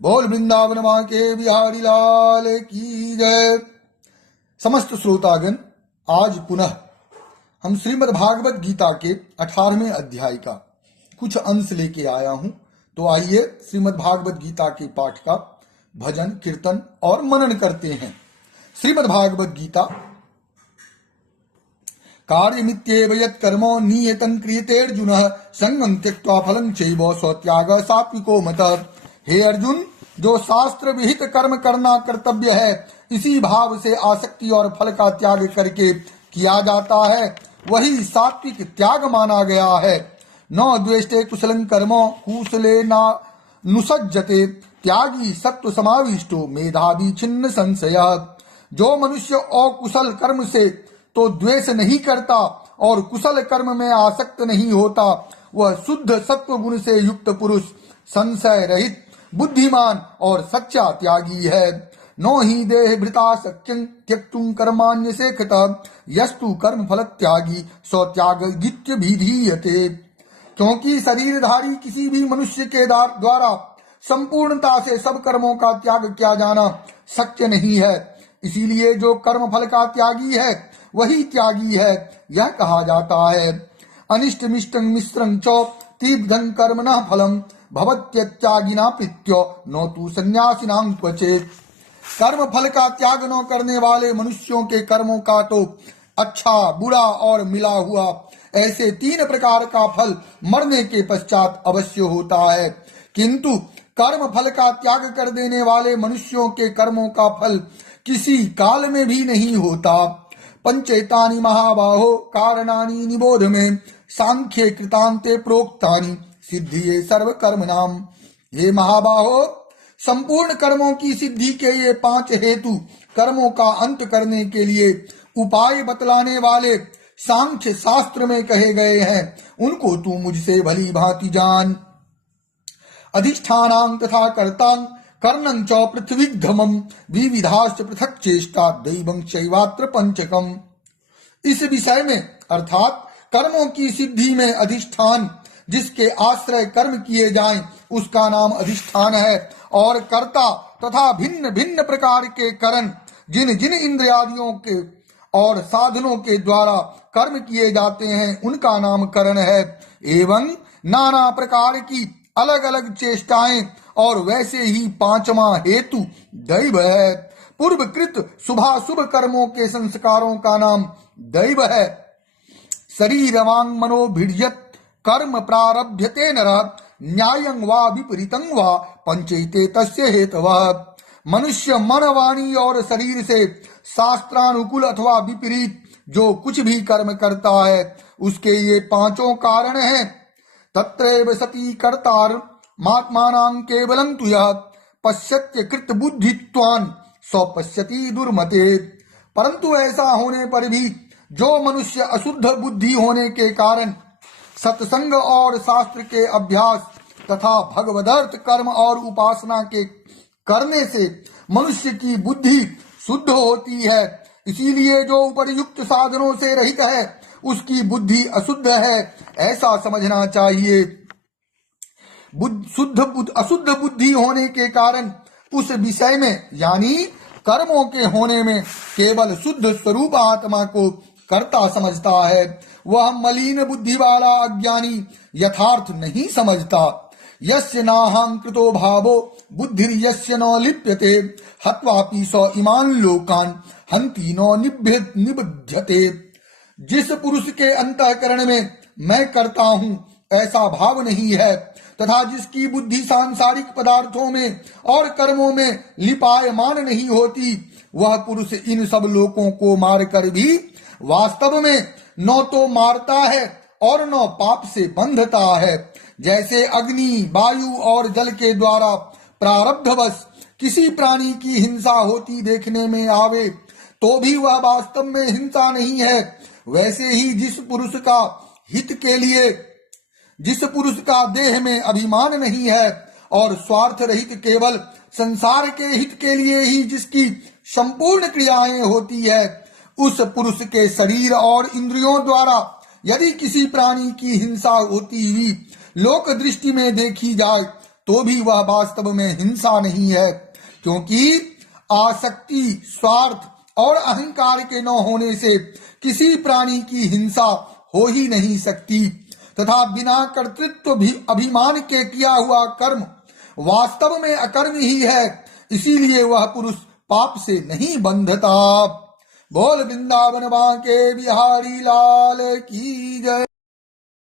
बोल वृंदावन मां के बिहारी लाल की जय। समस्त श्रोतागण, आज पुनः हम श्रीमद् भागवत गीता के 18वें अध्याय का कुछ अंश लेके आया हूं। तो आइए श्रीमद् भागवत गीता के पाठ का भजन, कीर्तन और मनन करते हैं। श्रीमद् भागवत गीता कार्यमित्येव यत्कर्मो नियतं क्रियते अर्जुन संगं त्यक्त्वा फलं चैव स्वत्याग सात्विको मतः। हे अर्जुन, जो शास्त्र विहित कर्म करना कर्तव्य है, इसी भाव से आसक्ति और फल का त्याग करके किया जाता है, वही सात्विक त्याग माना गया है। न द्वेष्टे कुशलं कर्मो कुशले न नुसज्जते त्यागी सत्व समाविष्टो मेधावी छिन्न संशय। जो मनुष्य अकुशल कर्म से तो द्वेष नहीं करता और कुशल कर्म में आसक्त नहीं होता, वह शुद्ध सत्व गुण से युक्त पुरुष, संशय रहित, बुद्धिमान और सच्चा त्यागी है। नो ही देह भृता शक्यं त्यक्तुं कर्माण्य शेखत यस्तु कर्म फल त्यागी स्वत्याग गित्य विधीयते। क्योंकि शरीरधारी किसी भी मनुष्य के द्वारा संपूर्णता से सब कर्मों का त्याग किया जाना शक्य नहीं है, इसीलिए जो कर्म फल का त्यागी है वही त्यागी है, यह कहा जाता है। अनिष्ट मिष्टं मिश्रं च तीव्रं कर्मणः फलम् भवत्यत्यागिना प्रीत्यो न तु सन्यासिनां क्वचित्। कर्म फल का त्याग न करने वाले मनुष्यों के कर्मों का तो अच्छा, बुरा और मिला हुआ ऐसे 3 प्रकार का फल मरने के पश्चात अवश्य होता है, किंतु कर्म फल का त्याग कर देने वाले मनुष्यों के कर्मों का फल किसी काल में भी नहीं होता। पंचेतानि महाबाहो कारणानि निबोध में सांख्ये कृतांते प्रोक्तानि सिद्धिये सर्व कर्म नाम। ये महाबाहो, संपूर्ण कर्मों की सिद्धि के ये 5 हेतु कर्मों का अंत करने के लिए उपाय बतलाने वाले सांख्य शास्त्र में कहे गए हैं, उनको तू मुझसे भली भांति जान। अधिष्ठानां तथा कर्तां कर्णं च पृथ्वीग्धमं विविधाश्च पृथक चेष्टा दैवं चैवात्र पंचकम। इस विषय में अर्थात कर्मों की सिद्धि में अधिष्ठान, जिसके आश्रय कर्म किए जाएं, उसका नाम अधिष्ठान है, और कर्ता तथा भिन्न भिन्न प्रकार के करण, जिन जिन इंद्रियादियों के और साधनों के द्वारा कर्म किए जाते हैं, उनका नाम करण है। एवं नाना प्रकार की अलग अलग चेष्टाएं और वैसे ही 5वां हेतु दैव है। पूर्वकृत शुभाशुभ कर्मों के संस्कारों का नाम दैव है। शरीरवांग मनोभिर्यत् कर्म प्रारभ्यते नरः न्यायं वा विपरीतं वा पंचैते तस्य हेतवः। मनुष्य मन, वाणी और शरीर से शास्त्रानुकूल अथवा विपरीत जो कुछ भी कर्म करता है, उसके ये 5 कारण हैं। तत्रैव सति कर्तार मात्मानां केवलं तु यः पश्यत्य कृत बुद्धित्वान् स्वपश्यति दुर्मते। परंतु ऐसा होने पर भी जो मनुष्य अशुद्ध बुद्धि होने के कारण सत्संग और शास्त्र के अभ्यास तथा भगवदर्थ कर्म और उपासना के करने से मनुष्य की बुद्धि शुद्ध होती है, इसीलिए जो उपर्युक्त साधनों से रहित है उसकी बुद्धि अशुद्ध है, ऐसा समझना चाहिए। अशुद्ध बुद्धि होने के कारण उस विषय में यानी कर्मों के होने में केवल शुद्ध स्वरूप आत्मा को कर्ता समझता है। वह मलिन बुद्धि वाला अज्ञानी यथार्थ नहीं समझता। यस्य नाहं कृतो भावो बुद्धिर्यस्य न लिप्यते हत्वापि स इमान् लोकान् हन्ति न निबध्यते। जिस पुरुष के अंतःकरण में मैं करता हूँ ऐसा भाव नहीं है, तथा जिसकी बुद्धि सांसारिक पदार्थों में और कर्मों में लिपायमान नहीं होती, वह पुरुष इन सब लोगों को मारकर भी वास्तव में न तो मारता है और न पाप से बंधता है। जैसे अग्नि, वायु और जल के द्वारा प्रारब्धवश किसी प्राणी की हिंसा होती देखने में आवे तो भी वह वास्तव में हिंसा नहीं है, वैसे ही जिस पुरुष का देह में अभिमान नहीं है और स्वार्थ रहित केवल संसार के हित के लिए ही जिसकी संपूर्ण क्रियाएं होती है, उस पुरुष के शरीर और इंद्रियों द्वारा यदि किसी प्राणी की हिंसा होती हुई लोक दृष्टि में देखी जाए तो भी वह वास्तव में हिंसा नहीं है, क्योंकि आसक्ति, स्वार्थ और अहंकार के न होने से किसी प्राणी की हिंसा हो ही नहीं सकती, तथा बिना कर्तृत्व भी अभिमान के किया हुआ कर्म वास्तव में अकर्म ही है, इसीलिए वह पुरुष पाप से नहीं बंधता। बोल वृंदावन बांके बिहारी लाल की जय।